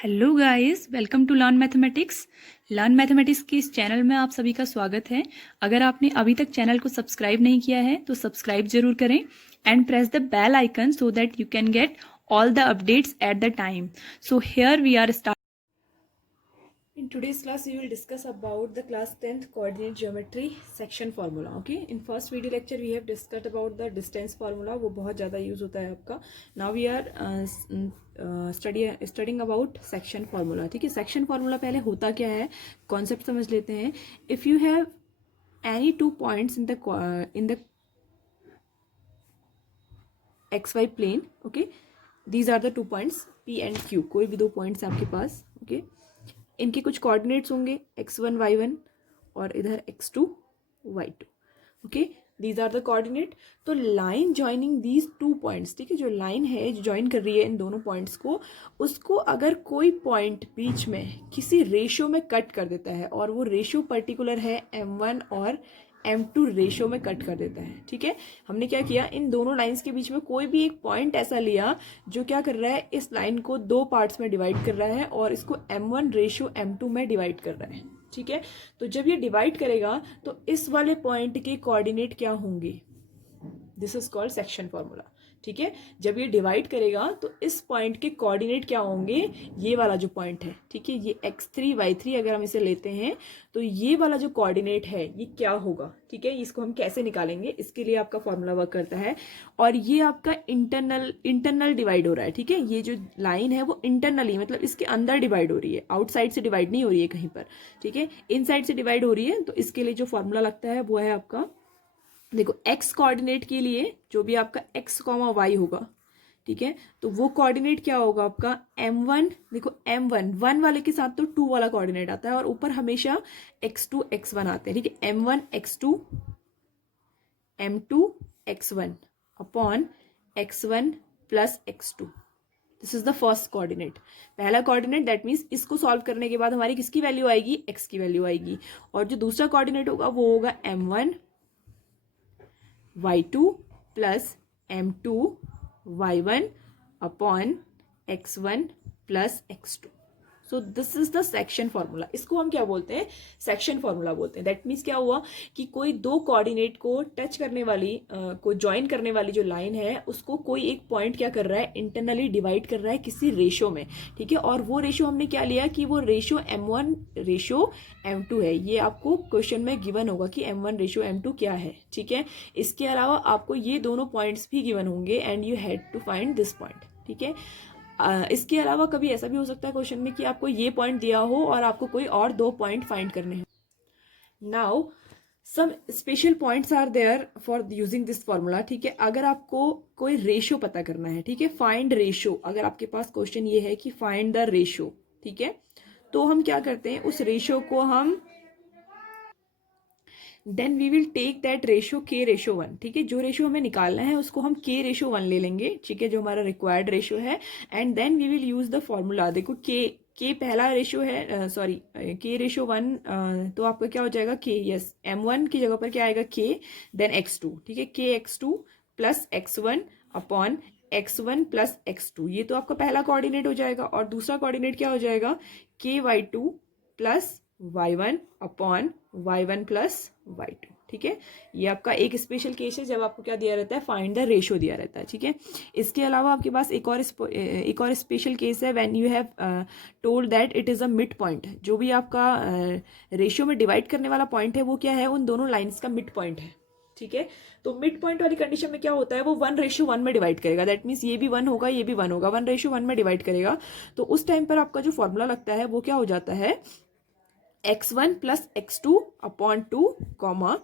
Hello guys, welcome to learn mathematics के इस channel में आप सभी का स्वागत है। अगर आपने अभी तक चैनल को सब्सक्राइब नहीं किया है तो सब्सक्राइब जरूर करें and press the bell icon so that you can get all the updates at the time. So here we are starting. In today's class we will discuss about the class 10th coordinate geometry section formula. Okay, in first video lecture we have discussed about the distance formula, वो बहुत ज़्यादा use होता है आपका. Now we are studying about section formula. ठीक है, section formula पहले होता क्या है, concept समझ लेते हैं. If you have any two points in the xy plane, okay, these are the two points P and Q. कोई भी दो points हैं आपके पास, okay. इनके कुछ कोऑर्डिनेट्स होंगे x1 y1 और इधर x2 y2. Okay, these are the coordinate. तो line joining these two points, ठीक है, जो लाइन है जो जॉइन कर रही है इन दोनों पॉइंट्स को, उसको अगर कोई पॉइंट बीच में किसी रेशियो में कट कर देता है और वो रेशियो पर्टिकुलर है m1 और m2 रेशियो में कट कर देता है. ठीक है, हमने क्या किया, इन दोनों लाइंस के बीच में कोई भी एक पॉइंट ऐसा लिया जो क्या कर रहा है, इस लाइन को दो पार्ट्स में डिवाइड कर रहा है और इसको m1 रेशियो m2 में डिवाइड कर रहा है. ठीक है, तो जब ये डिवाइड करेगा तो इस वाले पॉइंट के कोऑर्डिनेट क्या होंगे, this is called section formula. ठीक है, जब ये डिवाइड करेगा तो इस पॉइंट के कोऑर्डिनेट क्या होंगे, ये वाला जो पॉइंट है, ठीक है, ये x3 y3 अगर हम इसे लेते हैं तो ये वाला जो कोऑर्डिनेट है ये क्या होगा. ठीक है, इसको हम कैसे निकालेंगे, इसके लिए आपका फॉर्मूला वर्क करता है. और ये आपका इंटरनल डिवाइड हो रहा है. ठीक है, ये जो लाइन है वो इंटरनली, मतलब इसके अंदर डिवाइड हो रही है, आउटसाइड से डिवाइड नहीं हो रही है कहीं पर. ठीक है, इनसाइड से डिवाइड हो रही है. तो इसके लिए जो फॉर्मूला लगता है वो है आपका, देखो, x कोऑर्डिनेट के लिए जो भी आपका x, y होगा, ठीक है, तो वो कोऑर्डिनेट क्या होगा आपका m1. देखो m1 1 वाले के साथ तो 2 वाला कोऑर्डिनेट आता है और ऊपर हमेशा x2 x1 आते हैं. ठीक है, m1 x2 m2 x1 upon x1 plus x2. This is the first coordinate, पहला कोऑर्डिनेट. दैट मीन्स इसको सॉल्व करने के बाद हमारी किसकी वैल्यू आएगी, x की वैल्यू आएगी. और जो दूसरा कोऑर्डिनेट होगा वो होगा m1 y2 plus m2 y1 upon x1 plus x2. So this is the section formula. इसको हम क्या बोलते हैं, सेक्शन फॉर्मूला बोलते हैं. दैट मीन्स क्या हुआ कि कोई दो कोऑर्डिनेट को टच करने वाली को ज्वाइन करने वाली जो लाइन है उसको कोई एक पॉइंट क्या कर रहा है, इंटरनली डिवाइड कर रहा है किसी रेशियो में. ठीक है, और वो रेशियो हमने क्या लिया कि वो रेशियो m1 रेशियो m2 है. ये आपको क्वेश्चन में गिवन होगा कि m1 रेशियो m2 क्या है. ठीक है, इसके अलावा आपको ये दोनों पॉइंट्स भी गिवन होंगे and you had to find this point. ठीक है, इसके अलावा कभी ऐसा भी हो सकता है क्वेश्चन में कि आपको ये पॉइंट दिया हो और आपको कोई और दो पॉइंट फाइंड करने हैं. Now some special points are there for using this formula. ठीक है, अगर आपको कोई रेशियो पता करना है, ठीक है, फाइंड रेशियो, अगर आपके पास क्वेश्चन ये है कि फाइंड द रेशियो, ठीक है, तो हम क्या करते हैं, उस रेशियो को हम then we will take that ratio k ratio 1. ठीक है, जो रेशियो हमें निकालना है उसको हम k रेशियो 1 ले लेंगे. ठीक है, जो हमारा रिक्वायर्ड रेशियो है, and then we will use the formula. देखो k पहला रेशियो है, सॉरी k रेशियो 1, तो आपका क्या हो जाएगा k, यस, m1 की जगह पर क्या आएगा k, देन x2. ठीक है, k x2 plus x1 upon x1 plus x2. ये तो आपका पहला कोऑर्डिनेट हो जाएगा. और दूसरा कोऑर्डिनेट क्या हो जाएगा, k y2 plus y1 upon y1 plus y2. ठीक है, ये आपका एक स्पेशल केस है जब आपको क्या दिया रहता है, फाइंड द रेशियो दिया रहता है. ठीक है, इसके अलावा आपके पास एक और स्पेशल केस है when you have told that it is a mid point. जो भी आपका रेशियो में डिवाइड करने वाला पॉइंट है वो क्या है, उन दोनों लाइन्स का मिड पॉइंट है. ठीक है, तो मिड पॉइंट वाली कंडीशन में क्या होता है, वो 1 रेशियो 1 में डिवाइड करेगा. दैट मीन्स ये भी 1 होगा, ये भी 1 होगा, 1 रेशियो 1 में डिवाइड करेगा. तो उस टाइम पर आपका जो फॉर्मूला लगता है वो क्या हो जाता है, x1 plus x2 upon 2 comma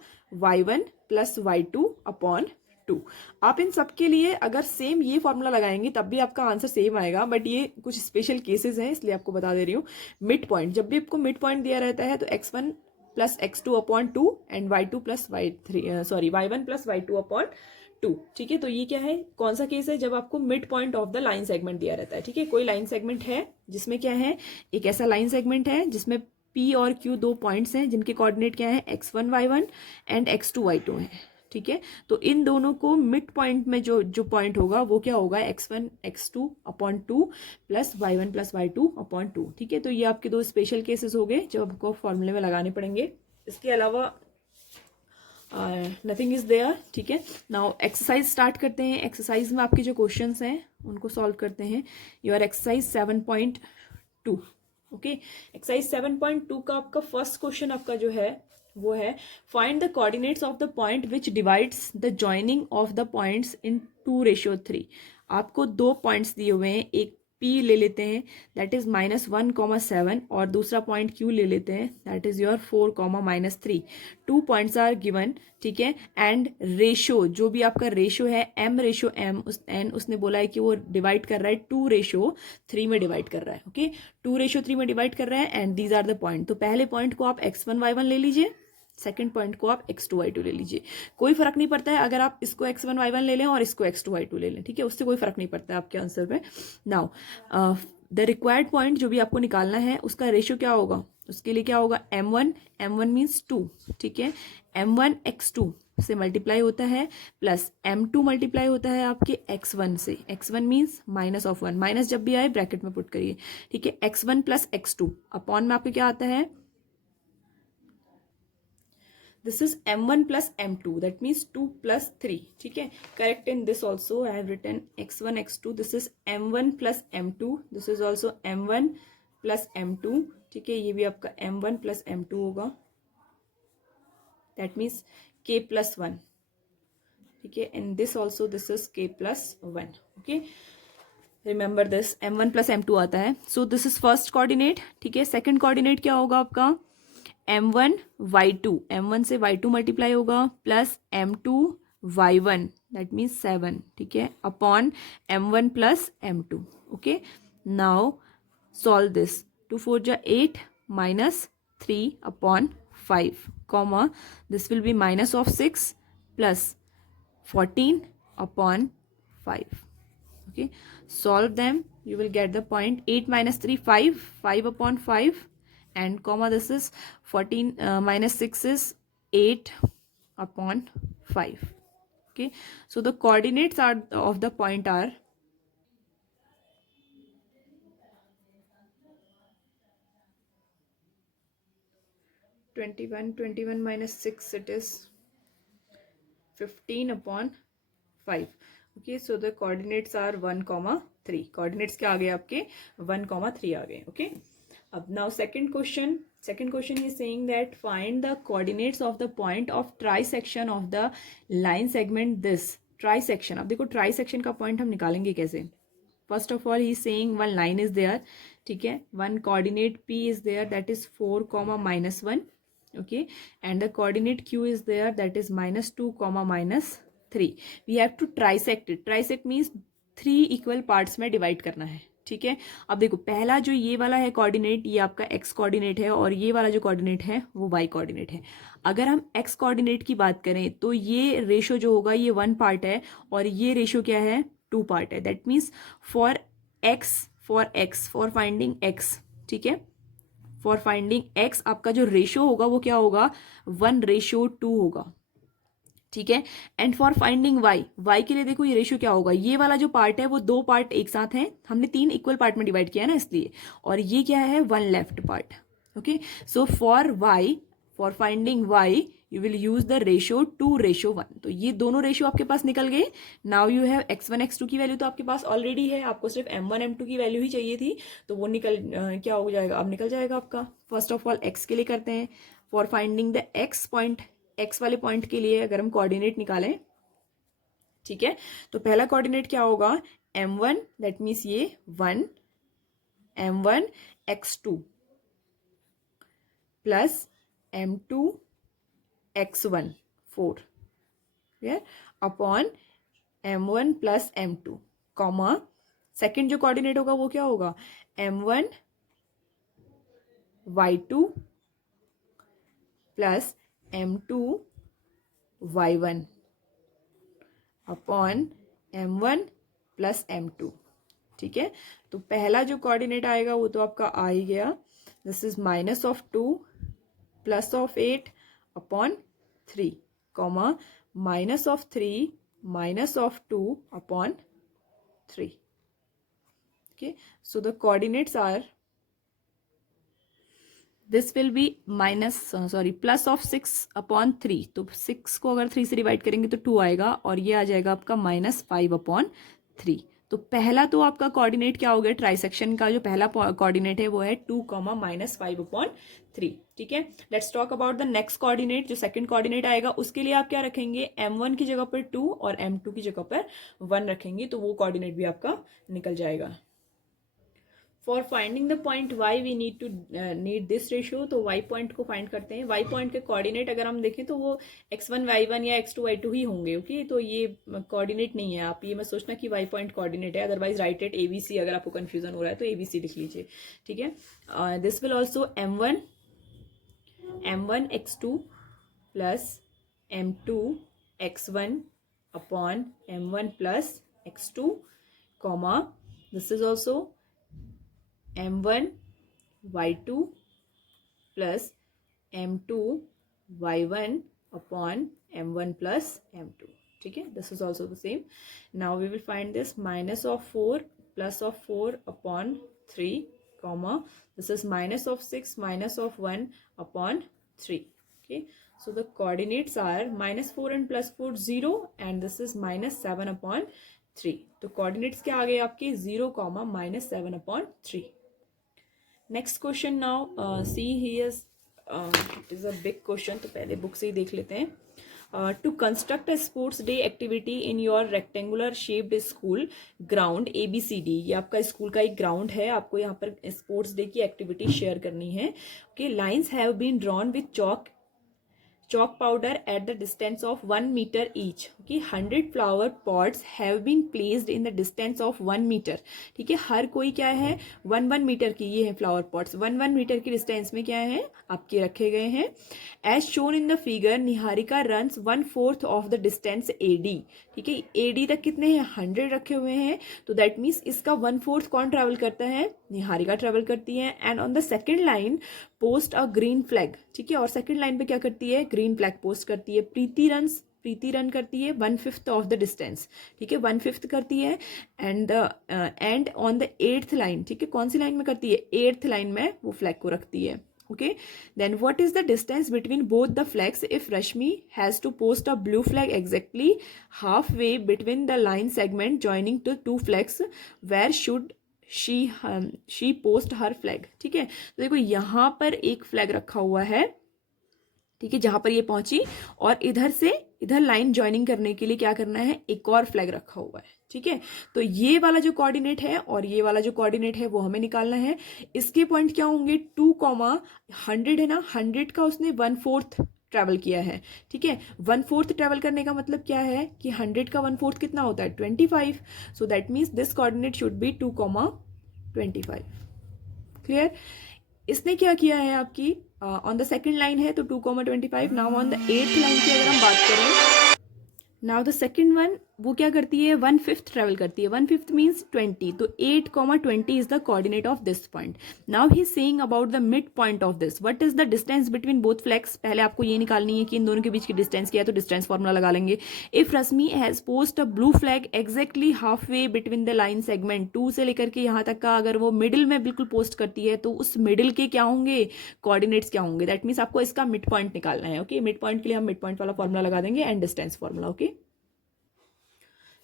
y1 plus y2 upon 2. आप इन सब के लिए अगर सेम ये फॉर्मूला लगाएंगे तब भी आपका आंसर सेम आएगा, बट ये कुछ स्पेशल केसेस हैं इसलिए आपको बता दे रही हूँ. मिड पॉइंट, जब भी आपको मिड पॉइंट दिया रहता है तो x1 plus x2 upon 2 and y2 plus y1 plus y2 upon 2. ठीक है, तो ये क्या है, कौन सा केस है, जब आपको mid point of the line segment दिया रहता है. ठीक है, कोई लाइन सेगमेंट है जिसमें क्या है, एक ऐसा लाइन सेगमेंट है जिसमें P और Q दो पॉइंट्स हैं जिनके कोऑर्डिनेट क्या है, x1 y1 and x2 y2 है. ठीक है। तो इन दोनों को मिड पॉइंट में जो जो पॉइंट होगा वो क्या होगा, x1 x2 upon 2 plus y1 plus y2 upon 2। ठीक है, तो ये आपके दो स्पेशल केसेस हो गए जो आपको फॉर्मूले में लगाने पड़ेंगे। इसके अलावा नथिंग इज देयर। ठीक है, नाउ एक्सरसाइज स्टार्ट करते हैं। एक्सरसाइज में आपके जो क्वेश्चंस हैं उनको सॉल्व करते हैं। Your exercise 7.2। ओके, एक्सरसाइज 7.2 का आपका फर्स्ट क्वेश्चन आपका जो है वो है find the coordinates of the point which divides the joining of the points in 2:3। आपको दो पॉइंट्स दिए हुए हैं, एक P ले लेते हैं दैट इज -1,7 और दूसरा पॉइंट Q ले लेते हैं that is your 4,-3। Two points are given. ठीक है, एंड रेशो जो भी आपका रेशो है m/m उसने बोला है कि वो डिवाइड कर रहा है 2:3 में डिवाइड कर रहा है। ओके, 2:3 में डिवाइड कर रहा है and these are the point. तो पहले पॉइंट को आप x1 y1 ले लीजिए, सेकंड पॉइंट को आप x2 y2 ले लीजिए। कोई फर्क नहीं पड़ता है अगर आप इसको x1 y1 ले लें और इसको x2 y2 ले लें। ठीक है, उससे कोई फर्क नहीं पड़ता है आपके आंसर पे। नाउ द रिक्वायर्ड पॉइंट जो भी आपको निकालना है उसका रेशियो क्या होगा, उसके लिए क्या होगा m1 मीन्स 2। ठीक है, m1 x2 से मल्टीप्लाई होता है प्लस m2 मल्टीप्लाई होता है आपके x1 से। x1 मीन्स -1, माइनस जब भी आए ब्रैकेट में पुट करिए। ठीक है, x1 प्लस x2 अपॉन में आपके क्या आता है, this is m1 plus m2 that means 2 plus 3। ठीक है, correct in this also I have written x1 x2, this is m1 plus m2, this is also m1 plus m2। ठीक है, ये भी आपका m1 plus m2 होगा that means k plus 1। ठीक है, and this also this is k plus 1। okay, remember this m1 plus m2 आता है। so this is first coordinate। ठीक है, second coordinate क्या होगा आपका m1 y2, m1 से y2 मल्टीप्लाई होगा plus m2 y1 that means 7। ठीक है, upon m1 plus m2। Okay, now solve this. 2 4 जा 8 -3 upon 5 comma this will be -6 plus 14 upon 5। Okay, solve them you will get the point। 8 - 3 5 upon 5 and comma this is 14 -6 is 8 upon 5। okay, so the coordinates are of the point are 21 minus 6 it is 15 upon 5। okay, so the coordinates are 1,3। coordinates क्या आ गए आपके 1,3 आ गए। okay, अब now second question is saying that find the coordinates of the point of trisection of the line segment this trisection। अब देखो trisection का point हम निकालेंगे कैसे। first of all he is saying one line is there। ठीक है, one coordinate P is there that is 4, -1। okay, and the coordinate Q is there that is -2, -3। we have to trisect it। trisect means 3 equal parts में divide करना है। ठीक है, अब देखो पहला जो ये वाला है कोऑर्डिनेट ये आपका x कोऑर्डिनेट है और ये वाला जो कोऑर्डिनेट है वो y कोऑर्डिनेट है। अगर हम x कोऑर्डिनेट की बात करें तो ये रेशो जो होगा ये 1 पार्ट है और ये रेशो क्या है 2 पार्ट है। That means for finding x। ठीक है, फॉर फाइंडिंग x आपका जो रेशो होगा वो क्या होगा 1:2 होगा। ठीक है, एंड फॉर फाइंडिंग y के लिए देखो ये रेशियो क्या होगा, ये वाला जो पार्ट है वो 2 पार्ट एक साथ हैं, हमने 3 इक्वल पार्ट में डिवाइड किया है ना इसलिए, और ये क्या है 1 left part. Okay, so for finding y you will use the ratio 2:1। तो ये दोनों रेशियो आपके पास निकल गए। Now you have x1 x2 की वैल्यू तो आपके पास ऑलरेडी है, आपको सिर्फ m1 m2 की वैल्यू ही चाहिए थी, तो वो क्या हो जाएगा, अब निकल जाएगा आपका। फर्स्ट ऑफ ऑल x के लिए करते हैं। For finding the x point, x वाले पॉइंट के लिए अगर हम कोऑर्डिनेट निकालें, ठीक है, तो पहला कोऑर्डिनेट क्या होगा m1 दैट मीन्स ये 1 m1 x2 plus m2 x1 4 upon m1 plus m2 comma second जो कोऑर्डिनेट होगा वो क्या होगा m1 y2 plus m2 y1 upon m1 plus m2। ठीक है, तो पहला जो कोऑर्डिनेट आएगा वो तो आपका आ ही गया, this is -2 +8 upon 3 comma minus of 3 minus of 2 upon 3. Okay, so the coordinates are, this will be minus sorry plus of 6/3. तो 6 को अगर 3 से डिवाइड करेंगे तो 2 आएगा, और ये आ जाएगा आपका -5/3. तो पहला तो आपका कोऑर्डिनेट क्या हो गया, ट्राइसेक्शन का जो पहला कोऑर्डिनेट है वो है 2, -5/3. ठीक है. Let's talk about the next coordinate. जो सेकंड कोऑर्डिनेट आएगा उसके लिए आप क्या रखेंगे, m1 की जगह पर 2 और m2 की जगह पर 1 रखेंगे, तो वो कोऑर्डिनेट भी आपका निकल जाएगा. For finding the point y we need to need this ratio. तो y पॉइंट को फाइंड करते हैं. y पॉइंट के कोऑर्डिनेट अगर हम देखें तो वो x1 y1 या x2 y2 ही होंगे. ओके, तो ये कोऑर्डिनेट नहीं है. आप ये मत सोचना कि y पॉइंट कोऑर्डिनेट है, अदरवाइज राइट एट ABC. अगर आपको कंफ्यूजन हो रहा है तो ABC लिख लीजिए. ठीक है. This will also m1 x2 plus m2 x1 upon m1 plus x2 comma this is also m1 y2 plus m2 y1 upon m1 plus m2. ठीक है. This is also the same. Now we will find this minus of 4 plus of 4 upon 3 comma this is minus of 6 minus of 1 upon 3. Okay, so the coordinates are -4 and +4 0 and this is -7/3. तो coordinates क्या आ गए आपके 0, -7/3. Next question now see here's it is a big question, तो पहले book से ही देख लेते हैं. To construct a sports day activity in your rectangular shaped school ground ABCD. ये आपका स्कूल का एक ग्राउंड है, आपको यहाँ पर स्पोर्ट्स डे की एक्टिविटी शेयर करनी है. Okay, lines have been drawn with chalk powder at the distance of 1 meter each. Okay, 100 flower pots have been placed in the distance of 1 meter. ठीक है, हर कोई क्या है 1 मीटर की, ये है फ्लावर पॉट्स 1 मीटर की डिस्टेंस में क्या है आपके रखे गए हैं. As shown in the figure Niharika runs 1/4 of the distance AD. ठीक है, AD तक कितने हैं 100 रखे हुए हैं, तो दैट मीन्स इसका 1/4 कौन ट्रैवल करता है, निहारिका ट्रैवल करती है. And on the second line post a green flag. ठीक है, और सेकेंड लाइन पे क्या करती है, ग्रीन फ्लैग पोस्ट करती है. प्रीति रन करती है 1/5 ऑफ द डिस्टेंस. ठीक है, 1/5 करती है. And on the 8th line, ठीक है, कौन सी लाइन में करती है, 8th लाइन में वो फ्लैग को रखती है. Okay, then what is the distance between both the flags if Rashmi has to post a blue flag exactly halfway between the line segment joining to two flags, where should she post her flag. ठीक है, तो देखो यहाँ पर एक flag रखा हुआ है. ठीक है, जहां पर ये पहुंची, और इधर से इधर लाइन ज्वाइनिंग करने के लिए क्या करना है, एक और फ्लैग रखा हुआ है. ठीक है, तो ये वाला जो कोऑर्डिनेट है और ये वाला जो कोऑर्डिनेट है वो हमें निकालना है. इसके पॉइंट क्या होंगे 2, 100 है ना, 100 का उसने 1/4 ट्रैवल किया है. ठीक है, 1/4 ट्रैवल करने का मतलब क्या है कि 100 का 1/4 कितना होता है 25. सो that means this coordinate should be 2, 25. इसने क्या किया है आपकी ऑन द सेकेंड लाइन है तो 2, 25. Now on the 8th line की अगर हम बात करें, नाउ द सेकेंड वन वो क्या करती है 1/5 ट्रेवल करती है. 1/5 मीन्स 20. तो 8, 20 is the coordinate of this point. Now he saying about the mid point of this. What is the distance between both flags. पहले आपको ये निकालनी है कि इन दोनों के बीच की डिस्टेंस क्या है, तो डिस्टेंस फॉर्मूला लगा लेंगे. If Rashmi has post a blue flag exactly half way between the line segment 2 से लेकर के यहाँ तक का अगर वो मिडिल में बिल्कुल पोस्ट करती है, तो उस मिडिल के क्या होंगे कोऑर्डिनेट्स क्या होंगे. दैट मीन्स आपको इसका मिड पॉइंट निकालना है. ओके, मिड पॉइंट के लिए हम मिड पॉइंट वाला फॉर्मूला लगा देंगे and distance formula. Okay,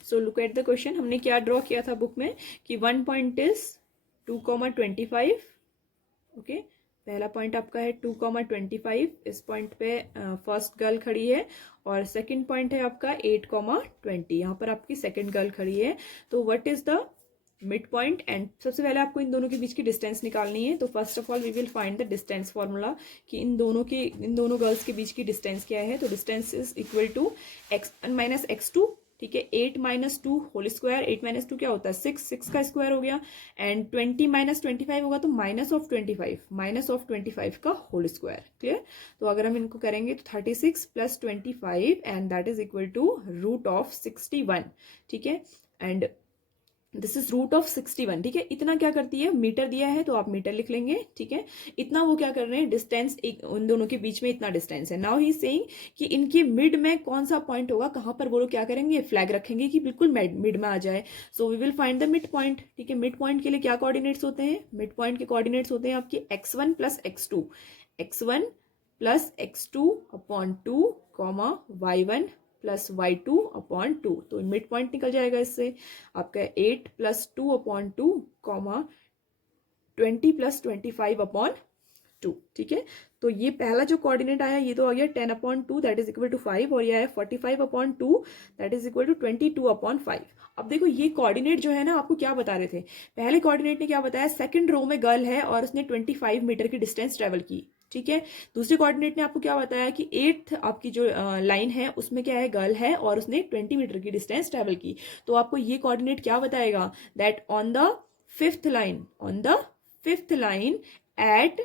so look at the question. हमने क्या ड्रॉ किया था बुक में कि 1 पॉइंट इज 2, 25. ओके, पहला पॉइंट आपका है 2, 25. इस पॉइंट पे फर्स्ट गर्ल खड़ी है, और सेकंड पॉइंट है आपका 8, 20. यहाँ पर आपकी सेकंड गर्ल खड़ी है. तो what is the mid point. And सबसे पहले आपको इन दोनों के बीच की डिस्टेंस निकालनी है. तो first of all we will find the distance formula कि इन दोनों गर्ल्स के बीच की डिस्टेंस क्या है. तो distance is equal to x1 - x2. ठीक है, 8 - 2 होल स्क्वायर. 8 - 2 क्या होता है 6 का स्क्वायर हो गया. एंड 20 - 25 होगा तो -25 का होल स्क्वायर. क्लियर. तो अगर हम इनको करेंगे तो 36 + 25 and that is equal to √61. ठीक है, and this is root of 61, ठीक है। इतना क्या करती है, मीटर दिया है तो आप मीटर लिख लेंगे, ठीक है। इतना वो क्या कर रहे हैं, डिस्टेंस, एक उन दोनों के बीच में इतना डिस्टेंस है। नाउ ही सेइंग कि इनके मिड में कौन सा पॉइंट होगा, कहाँ पर वो लोग क्या करेंगे, फ्लैग रखेंगे कि बिल्कुल मिड में आ जाए। So we will find the mid point, ठीक है। मिड पॉइंट के लिए क्या कोऑर्डिनेट्स होते हैं, मिड पॉइंट के कोऑर्डिनेट्स होते हैं आपके x1 plus x2, x1 plus x2 upon 2 comma y1 plus y2 upon 2, तो मिड पॉइंट निकल जाएगा इससे आपका 8 plus 2 upon 2 comma 20 plus 25 upon 2, ठीक है। तो ये पहला जो कोऑर्डिनेट आया ये तो आ गया 10 upon 2 that is equal to 5, और ये आया 45 upon 2 that is equal to 22 upon 5। अब देखो ये कोऑर्डिनेट जो है ना, आपको क्या बता रहे थे, पहले कोऑर्डिनेट ने क्या बताया, सेकंड रो में गर्ल है और उसने 25 मीटर की डिस्टेंस ट्रेवल की, ठीक है। दूसरे कोऑर्डिनेट ने आपको क्या बताया कि 8th आपकी जो लाइन है उसमें क्या है, गर्ल है और उसने 20 मीटर की डिस्टेंस ट्रेवल की। तो आपको ये कोऑर्डिनेट क्या बताएगा, that on the fifth line at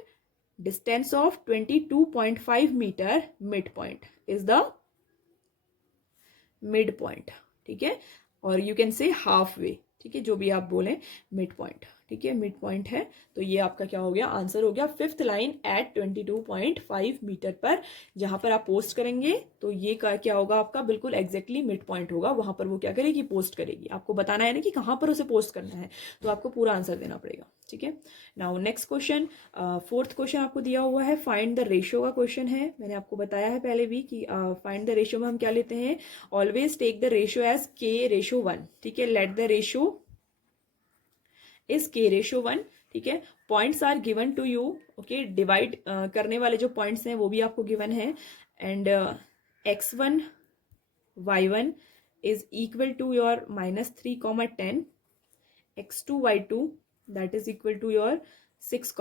distance of 22.5 meter midpoint is the midpoint, ठीक है। और you can say half way, ठीक है, जो भी आप बोले मिड पॉइंट, ठीक है, मिड पॉइंट है। तो ये आपका क्या हो गया, आंसर हो गया फिफ्थ लाइन एट 22.5 मीटर पर, जहां पर आप पोस्ट करेंगे तो ये क्या होगा आपका, बिल्कुल एग्जैक्टली मिड पॉइंट होगा, वहां पर वो क्या करेगी, पोस्ट करेगी। आपको बताना है ना कि कहां पर उसे पोस्ट करना है, तो आपको पूरा आंसर देना पड़ेगा, ठीक है। Now next question, fourth question आपको दिया हुआ है, फाइंड द रेशियो का क्वेश्चन है। मैंने आपको बताया है पहले भी कि फाइंड द रेशियो में हम क्या लेते हैं, always take the ratio as k/1, ठीक है। Let the ratio is k/1, ठीक है। Points are given to you, okay. Divide करने वाले जो पॉइंट्स हैं वो भी आपको गिवन है, and x1 y1 is equal to your -3, 10, x2 y2 that is equal to your 6,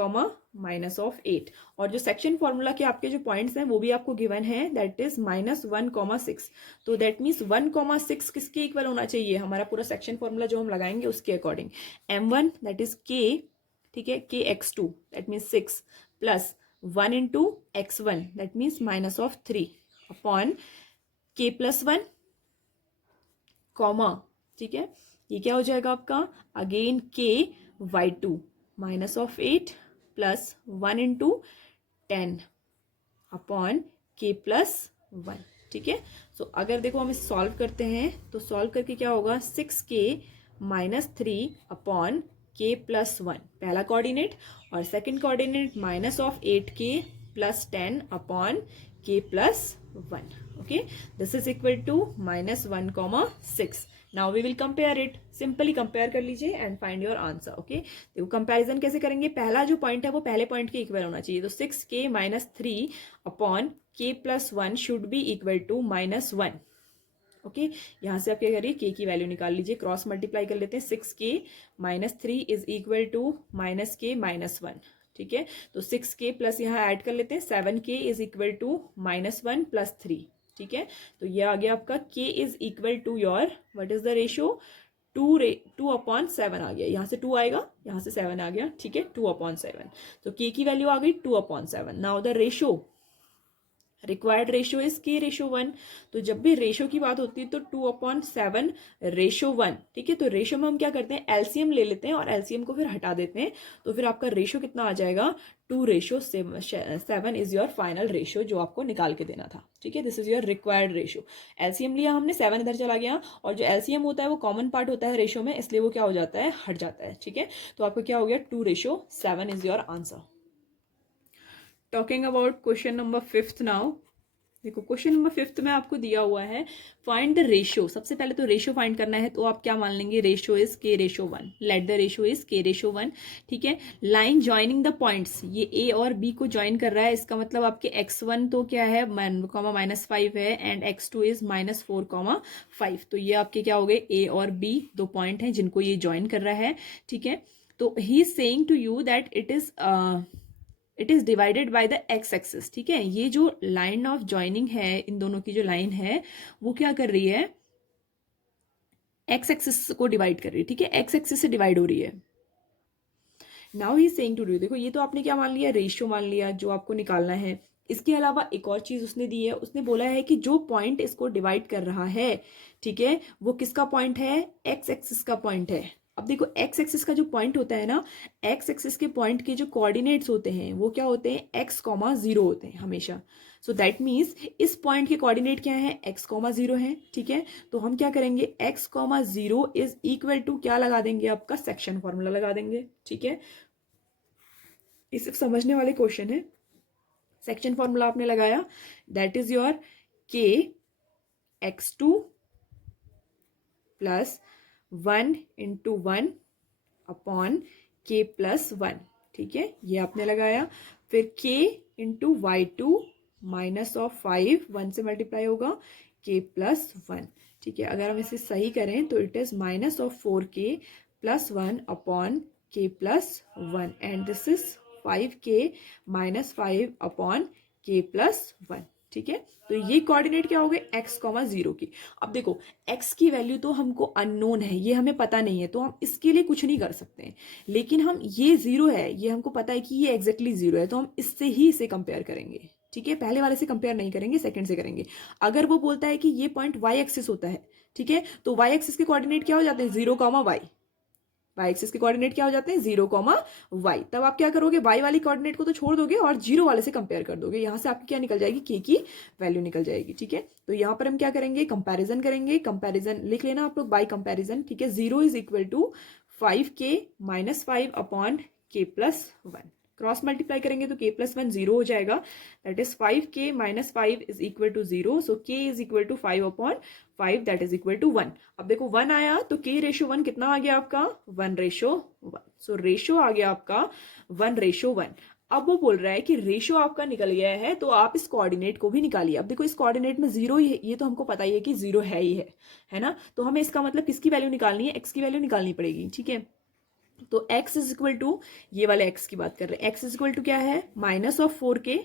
-8। और जो सेक्शन फॉर्मूला के आपके जो पॉइंट्स हैं वो भी आपको गिवन है, दैट इज -1, 6। तो दैट मीन्स 1, 6 किसके इक्वल होना चाहिए, हमारा पूरा सेक्शन फॉर्मूला जो हम लगाएंगे उसके according. m1 that is k, ठीक है, kx2 that means 6 plus 1 into x1 that means -3 upon k+1 comma, ठीक है। ये क्या हो जाएगा आपका, again k/2 -8 plus 1 into 10 upon k+1, ठीक है। सो अगर देखो हम इस सॉल्व करते हैं तो सॉल्व करके क्या होगा, 6k -3 अपॉन k+1 पहला कोऑर्डिनेट, और second coordinate -8k plus 10 upon k+1, okay. This is equal to -1, 6। Now we will compare it, simply compare कर लीजिए and find your answer, okay. देखो कंपैरिजन कैसे करेंगे, पहला जो पॉइंट है वो पहले पॉइंट के इक्वल होना चाहिए, तो 6k -3 upon k+1 should be equal to -1, okay. यहाँ से आप क्या करिए, k की वैल्यू निकाल लीजिए, क्रॉस मल्टीप्लाई कर लेते हैं, 6k -3 is equal to -k -1, ठीक है। तो 6k प्लस यहाँ ऐड कर लेते हैं, 7k is equal to -1 plus 3, ठीक है। तो ये आ गया आपका k is equal to your what is the ratio, 2/7 आ गया, यहाँ से 2 आएगा, यहाँ से 7 आ गया, ठीक है, 2/7। तो k की वैल्यू आ गई 2/7। Now the ratio, required ratio is k/1। तो जब भी रेशियो की बात होती है तो 2/7/1, ठीक है। तो रेशियो में हम क्या करते हैं, एलसीएम ले लेते हैं और एलसीएम को फिर हटा देते हैं, तो फिर आपका रेशियो कितना आ जाएगा, 2/7 इज योर फाइनल रेशियो जो आपको निकाल के देना था, ठीक है। This is your required ratio. LCM लिया हमने, 7 इधर चला गया, और जो एलसीएम होता है वो कॉमन पार्ट होता है रेशियो में, इसलिए वो क्या हो जाता है, हट जाता है, ठीक है। तो आपको क्या हो गया, 2/7 is your answer. Talking about question number 5 now, देखो क्वेश्चन नंबर 5 में आपको दिया हुआ है फाइंड द रेशियो। सबसे पहले तो रेशियो फाइंड करना है, तो आप क्या मान लेंगे, ratio is k/1, let the ratio is k/1, ठीक है। लाइन ज्वाइनिंग द पॉइंट्स, ये a और b को ज्वाइन कर रहा है, इसका मतलब आपके x1 तो क्या है, -5 है, एंड x2 इज -4, 5। तो ये आपके क्या हो गए, a और b दो पॉइंट हैं जिनको ये ज्वाइन कर रहा है, ठीक है। तो he is saying to you that it is divided by the x axis, ठीक है। ये जो लाइन ऑफ ज्वाइनिंग है, इन दोनों की जो लाइन है वो क्या कर रही है, एक्स एक्सिस को डिवाइड कर रही है, ठीक है, एक्स एक्सिस से डिवाइड हो रही है। Now he saying to do, देखो ये तो आपने क्या मान लिया, रेशियो मान लिया जो आपको निकालना है। इसके अलावा एक और चीज उसने दी है, उसने बोला है कि जो पॉइंट इसको डिवाइड कर रहा है, ठीक है, वो किसका पॉइंट है, एक्स एक्सिस का पॉइंट है, अब देखो एक्स एक्सिस का जो पॉइंट होता है ना, एक्स एक्सिस के पॉइंट के जो कोऑर्डिनेट्स होते हैं वो क्या होते हैं, एक्स कॉमा जीरो होते हैं हमेशा। सो दैट मीन्स इस पॉइंट के कोऑर्डिनेट क्या है, एक्स कॉमा जीरो है, ठीक है। तो हम क्या करेंगे, x comma zero is equal to क्या लगा देंगे, आपका सेक्शन फॉर्मूला लगा देंगे, ठीक है। ये सिर्फ समझने वाले क्वेश्चन है। सेक्शन फॉर्मूला आपने लगाया, दैट इज योर के एक्स टू प्लस 1 × 1 अपॉन के प्लस 1, ठीक है, ये आपने लगाया। फिर k × y2 -5, 1 से मल्टीप्लाई होगा, k प्लस 1, ठीक है। अगर हम इसे सही करें तो it is -4k plus 1 upon k plus 1 and this is 5k -5 अपॉन k प्लस 1, ठीक है। तो ये कोऑर्डिनेट क्या हो गए, x कॉमा जीरो की। अब देखो x की वैल्यू तो हमको अननोन है, ये हमें पता नहीं है, तो हम इसके लिए कुछ नहीं कर सकते हैं। लेकिन हम ये जीरो है, ये हमको पता है कि ये एग्जैक्टली जीरो है, तो हम इससे ही इसे कंपेयर करेंगे, ठीक है। पहले वाले से कंपेयर नहीं करेंगे, सेकंड से करेंगे। अगर वो बोलता है कि ये पॉइंट y एक्सिस होता है, ठीक है, तो y एक्सिस के कोऑर्डिनेट क्या हो जाते हैं, 0, y। y एक्सिस के कोऑर्डिनेट क्या हो जाते हैं, 0, y। तब आप क्या करोगे, y वाली कोऑर्डिनेट को तो छोड़ दोगे और जीरो वाले से कंपेयर कर दोगे, यहां से आपकी क्या निकल जाएगी, k की वैल्यू निकल जाएगी, ठीक है। तो यहाँ पर हम क्या करेंगे, कंपैरिजन करेंगे। कंपैरिजन लिख लेना आप लोग, बाय कंपैरिजन, ठीक है। 0 इज इक्वल टू 5k -5 अपॉन k प्लस 1। क्रॉस मल्टीप्लाई करेंगे तो k प्लस 1 जीरो हो जाएगा, that is 5k -5 is equal to 0। So k is equal to 5 upon 5, that is equal to 1। अब देखो 1 आया तो k रेशो 1 कितना आ गया आपका, 1:1। सो रेशो आ गया आपका 1:1। अब वो बोल रहा है कि रेशो आपका निकल गया है, तो आप इस कोऑर्डिनेट को भी निकालिए। अब देखो इस कोऑर्डिनेट में जीरो ही है, ये तो हमको पता ही है कि जीरो है ही है ना। तो हमें इसका मतलब किसकी वैल्यू निकालनी है, x की वैल्यू निकालनी पड़ेगी, ठीक है। तो x इज इक्वल टू, ये वाले x की बात कर रहे हैं, x इज इक्वल टू क्या है, -4k,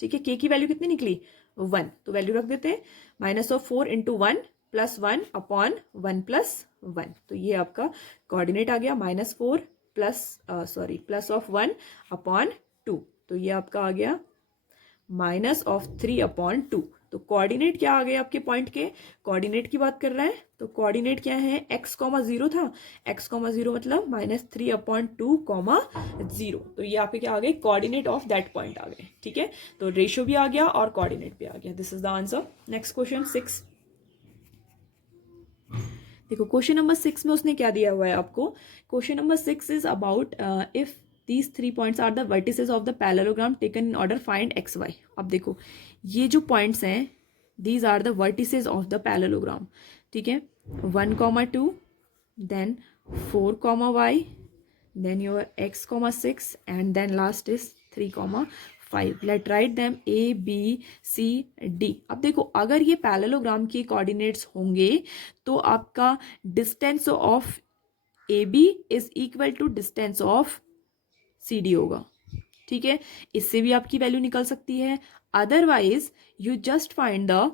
ठीक है। k की वैल्यू कितनी निकली, 1, तो वैल्यू रख देते हैं, -4 × 1 + 1 अपॉन 1 + 1। तो ये आपका कोऑर्डिनेट आ गया, -4 +1 अपॉन 2। तो ये आपका आ गया -3 अपॉन 2। तो कोऑर्डिनेट क्या आ गए आपके पॉइंट के, कोऑर्डिनेट की बात कर रहा है, तो कोऑर्डिनेट क्या है, x, 0 था, x, 0 मतलब -3 अपॉन 2, 0। तो ये आपके क्या आ गए, कोऑर्डिनेट ऑफ दैट पॉइंट आ गए, ठीक है। तो रेशियो भी आ गया और कोऑर्डिनेट भी आ गया। This is the answer. Next question 6। देखो क्वेश्चन नंबर 6 में उसने क्या दिया हुआ है आपको, question number 6 is about if these 3 points are the vertices of the parallelogram taken in order find x y। अब देखो ये जो पॉइंट्स हैं, these are the vertices of the parallelogram, ठीक है। 1, 2, then 4, y, then your x, 6 and then last is 3, 5। Let write them a b c d। अब देखो अगर ये पैरेललोग्राम के कोऑर्डिनेट्स होंगे तो आपका distance of A B is equal to distance of C D होगा, ठीक है। इससे भी आपकी वैल्यू निकल सकती है, otherwise you just find the,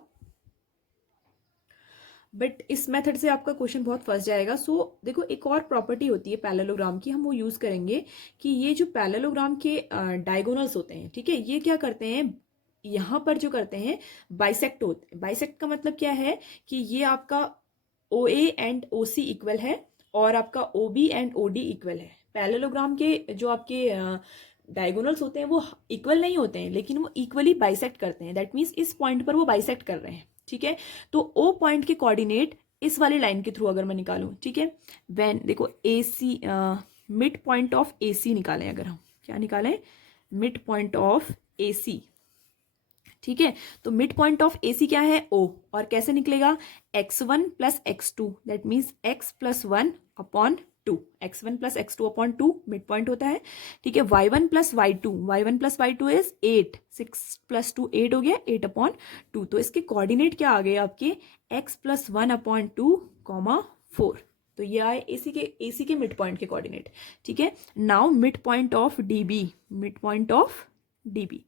but इस मेथड से आपका क्वेश्चन बहुत फंस जाएगा। सो देखो एक और प्रॉपर्टी होती है पैरेललोग्राम की, हम वो यूज करेंगे कि ये जो पैरेललोग्राम के डायगोनल्स होते हैं, ठीक है, ये क्या करते हैं, यहाँ पर जो करते हैं बाइसेक्ट होते हैं। बाइसेक्ट का मतलब क्या है कि ये आपका ओ A and O C equal है और आपका O B and O D equal है। पैरेललोग्राम के जो आपके डायगोनल्स होते हैं वो इक्वल नहीं होते हैं, लेकिन वो इक्वली बाइसेक्ट करते हैं। दैट मीन्स इस पॉइंट पर वो बाइसेक्ट कर रहे हैं, ठीक है। तो ओ पॉइंट के कोऑर्डिनेट इस वाली लाइन के थ्रू अगर मैं निकालूं, ठीक है, व्हेन देखो ए सी, मिड पॉइंट ऑफ ए सी निकालें, अगर हम क्या निकालें, मिड पॉइंट ऑफ ए सी, ठीक है। तो मिड पॉइंट ऑफ ए सी क्या है, ओ, और कैसे निकलेगा, x1 + x2, that means x + 1 upon 2, x1 + x2 upon 2 mid point होता है, ठीक है। y1 + y2, y1 + y2 is 8, 6 + 2 8 हो गया, 8 अपॉन 2। तो इसके कोऑर्डिनेट क्या आ गए आपके, x + 1 अपॉन 2, 4। तो ये आए एसी के मिड पॉइंट के कोऑर्डिनेट, ठीक है। Now mid point of D B, mid point of D B,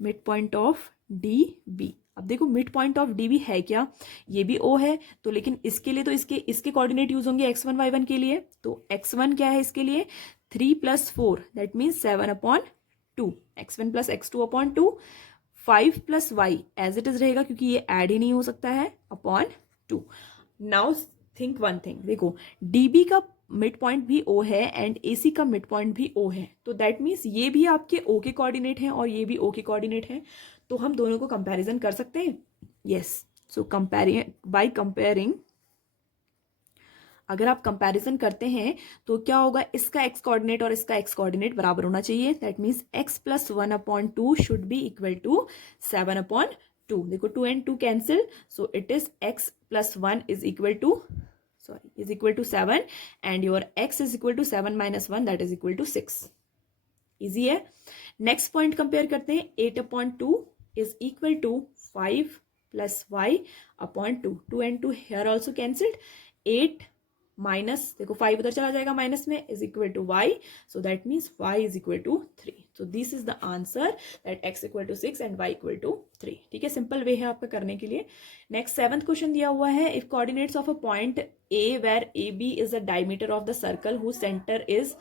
mid point of D B. अब देखो mid point of D B है क्या, ये भी ओ है, तो लेकिन इसके लिए तो इसके कोऑर्डिनेट यूज होंगे x1 y1 के लिए। तो x1 क्या है इसके लिए, 3 + 4, that means 7 upon 2, x1 + x2 upon 2, 5 + y as it is रहेगा क्योंकि ये ऐड ही नहीं हो सकता है, upon 2। Now think one thing, देखो डीबी का मिड पॉइंट भी ओ है एंड AC का मिड पॉइंट भी ओ है, तो दैट मीन्स ये भी आपके O के कोऑर्डिनेट हैं और ये भी O के कोऑर्डिनेट हैं, तो हम दोनों को कंपैरिजन कर सकते हैं। Yes, so comparing, by comparing, अगर आप कंपैरिजन करते हैं तो क्या होगा, इसका x कोऑर्डिनेट और इसका x कोऑर्डिनेट बराबर होना चाहिए। That means x plus 1/2 should be equal to 7/2। देखो 2 and 2 cancel, so it is x plus 1 is equal to, sorry, is equal to 7 and your x is equal to 7 - 1 that is equal to 6। Easy है। Next point compare करते हैं, 8/2 is equal to 5 plus y/2। 2 and 2 here also cancelled, 8 minus, देखो 5 उधर चला जाएगा minus में, is equal to y, so that means y is equal to 3। So this is the answer, that x equal to 6 and y equal to 3। ठीक है, simple way है आपका करने के लिए। नेक्स्ट 7th क्वेश्चन दिया हुआ है, if coordinates of a point a where AB is the diameter of the circle whose centre is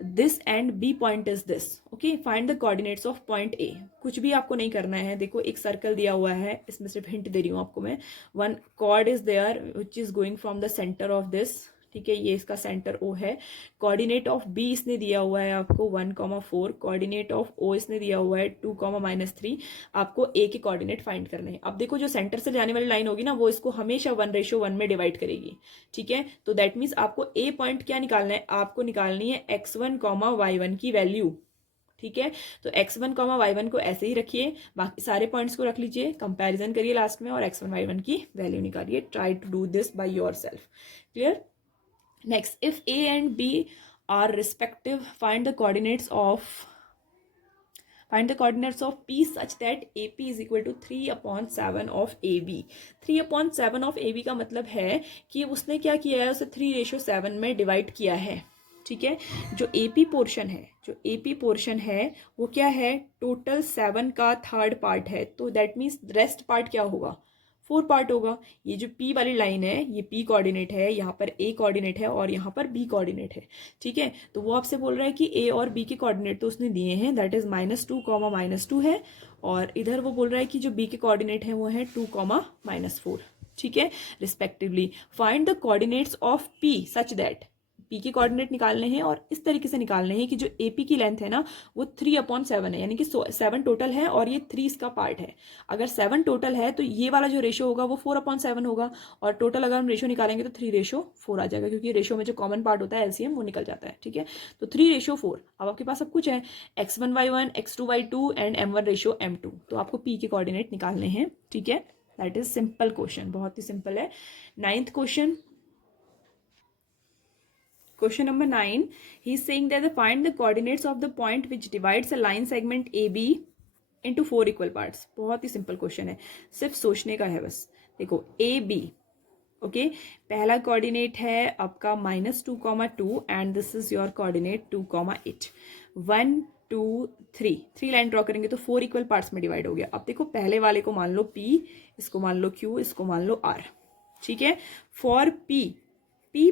this and B point is this, okay, find the coordinates of point A। कुछ भी आपको नहीं करना है, देखो एक सर्कल दिया हुआ है, इसमें सिर्फ हिंट दे रही हूँ आपको मैं। One chord is there which is going from the centre of this, ठीक है, ये इसका सेंटर O है। कोऑर्डिनेट ऑफ B इसने दिया हुआ है आपको 1,4, कोऑर्डिनेट ऑफ O इसने दिया हुआ है 2,-3। आपको A के कोऑर्डिनेट फाइंड करने हैं। अब देखो जो सेंटर से जाने वाली लाइन होगी ना, वो इसको हमेशा 1:1 में डिवाइड करेगी, ठीक है। तो दैट मीन्स आपको A पॉइंट क्या निकालना है, आपको निकालनी है x1, y1 की वैल्यू, ठीक है। तो x1, y1 को ऐसे ही रखिए, बाकी सारे पॉइंट्स को रख लीजिए, कंपैरिजन करिए लास्ट में और x1, y1 की वैल्यू निकालिए। Try to do this by yourself. Clear. Next, if A and B are respective, find the coordinates of P such that AP is equal to 3/7 of AB। 3/7 of AB का मतलब है कि उसने क्या किया है, उसे 3:7 में डिवाइड किया है, ठीक है। जो AP पोर्शन है वो क्या है, टोटल 7 का थर्ड पार्ट है, तो दैट मीन्स रेस्ट पार्ट क्या होगा, 4 पार्ट होगा। ये जो P वाली लाइन है, ये P कोऑर्डिनेट है, यहाँ पर A कोऑर्डिनेट है और यहाँ पर B कोऑर्डिनेट है, ठीक है। तो वो आपसे बोल रहा है कि A और B के कोऑर्डिनेट तो उसने दिए हैं, दैट इज -2, -2 है, और इधर वो बोल रहा है कि जो B के कोऑर्डिनेट है वो है 2, -4, ठीक है, respectively. Find the coordinates of P such that, P के कोऑर्डिनेट निकालने हैं और इस तरीके से निकालने हैं कि जो AP की लेंथ है ना वो 3/7 है, यानी कि 7 टोटल है और ये 3 इसका पार्ट है। अगर 7 टोटल है तो ये वाला जो रेशो होगा वो 4/7 होगा, और टोटल अगर हम रेशो निकालेंगे तो 3:4 आ जाएगा, क्योंकि रेशो में जो कॉमन पार्ट होता है LCM वो निकल जाता है, ठीक है। तो 3:4। अब आपके पास सब कुछ है, x1, y1, x2, y2 and m1:m2। तो आपको P के कोऑर्डिनेट निकालने हैं, ठीक है। दैट इज सिंपल क्वेश्चन, बहुत ही सिंपल है। 9th question, question number 9, he is saying that find the coordinates of the point which divides a line segment AB into 4 equal parts। बहुत ही सिंपल क्वेश्चन है, सिर्फ सोचने का है बस। देखो AB, ओके, पहला कोऑर्डिनेट है आपका -2,2 and this is your coordinate 2,8। 1, 2, 3 line draw करेंगे तो 4 इक्वल पार्ट्स में डिवाइड हो गया। अब देखो पहले वाले को मान लो P, इसको मान लो Q, इसको मान लो R, ठीक है। फॉर P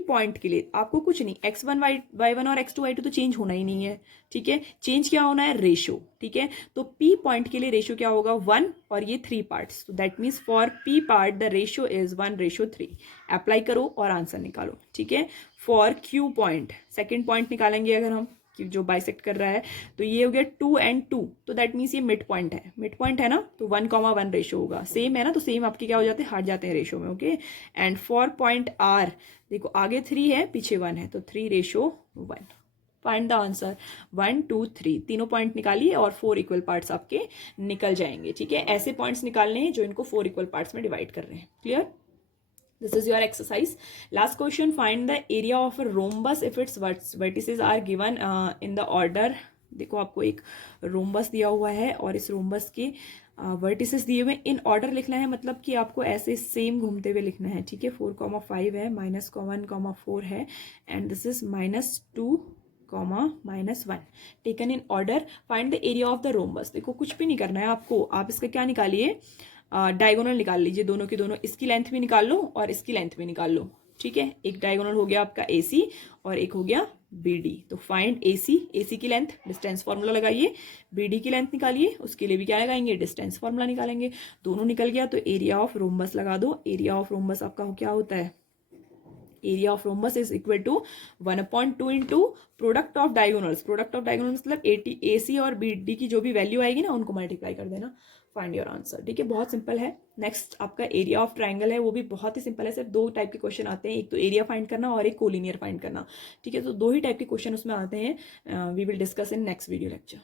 पॉइंट के लिए आपको कुछ नहीं, x1, y1 और x2, y2 तो चेंज होना ही नहीं है, ठीक है। चेंज क्या होना है, रेशो, ठीक है। तो P पॉइंट के लिए रेशो क्या होगा, 1, और ये 3 पार्ट्स, तो that means for P part the ratio is 1:3। Apply करो और आंसर निकालो, ठीक है। For Q point, second point निकालेंगे अगर हम, कि जो बाइसेक्ट कर रहा है, तो ये हो गया 2 and 2, तो दैट मीन्स ये मिड पॉइंट है, मिड पॉइंट है ना, तो 1,1 रेशो होगा। सेम है ना, तो सेम आपके क्या हो जाते हैं, हट जाते हैं रेशो में, okay. And for point R, देखो आगे 3 है पीछे 1 है, तो 3:1। फाइंड द आंसर, 1, 2, 3 तीनों पॉइंट निकालिए और 4 इक्वल पार्ट्स आपके निकल जाएंगे, ठीक है। ऐसे पॉइंट्स निकालने हैं जो इनको 4 इक्वल पार्ट्स में डिवाइड कर रहे हैं। Clear. This is your exercise. Last question, find the area of a rhombus if its vertices are given in the order। देखो आपको एक रोम्बस दिया हुआ है और इस रोम्बस के वर्टिसेस दिए हुए इन ऑर्डर लिखना है, मतलब कि आपको ऐसे सेम घूमते हुए लिखना है, ठीक है। 4,5 है, -1,4 है, and this is -2, -1 taken in order. Find the area of the rhombus. देखो कुछ भी नहीं करना है आपको, आप इसका क्या निकालिए, डायगोनल निकाल लीजिए, दोनों की दोनों, इसकी लेंथ भी निकाल लो और इसकी लेंथ भी निकाल लो, ठीक है। एक डायगोनल हो गया आपका AC और एक हो गया BD। तो फाइंड AC की लेंथ, डिस्टेंस फार्मूला लगाइए, BD की लेंथ निकालिए, उसके लिए भी क्या लगाएंगे, डिस्टेंस फार्मूला निकालेंगे। दोनों निकल गया तो एरिया ऑफ रोम्बस लगा दो। एरिया ऑफ रोम्बस आपका क्या होता है, area of rhombus is equal to 1/2 into product of diagonals. Product of diagonal मतलब ए सी और बी डी की जो भी वैल्यू आएगी ना उनको मल्टीप्लाई कर देना, फाइंड योर आंसर। ठीक है, बहुत सिंपल है। नेक्स्ट आपका एरिया ऑफ ट्राइंगल है, वो भी बहुत ही सिंपल है। सिर्फ दो टाइप के क्वेश्चन आते हैं, एक तो एरिया फाइंड करना और एक कोलिनियर फाइंड करना। ठीक है, तो दो ही टाइप के क्वेश्चन उसमें आते हैं। We will discuss in next video lecture.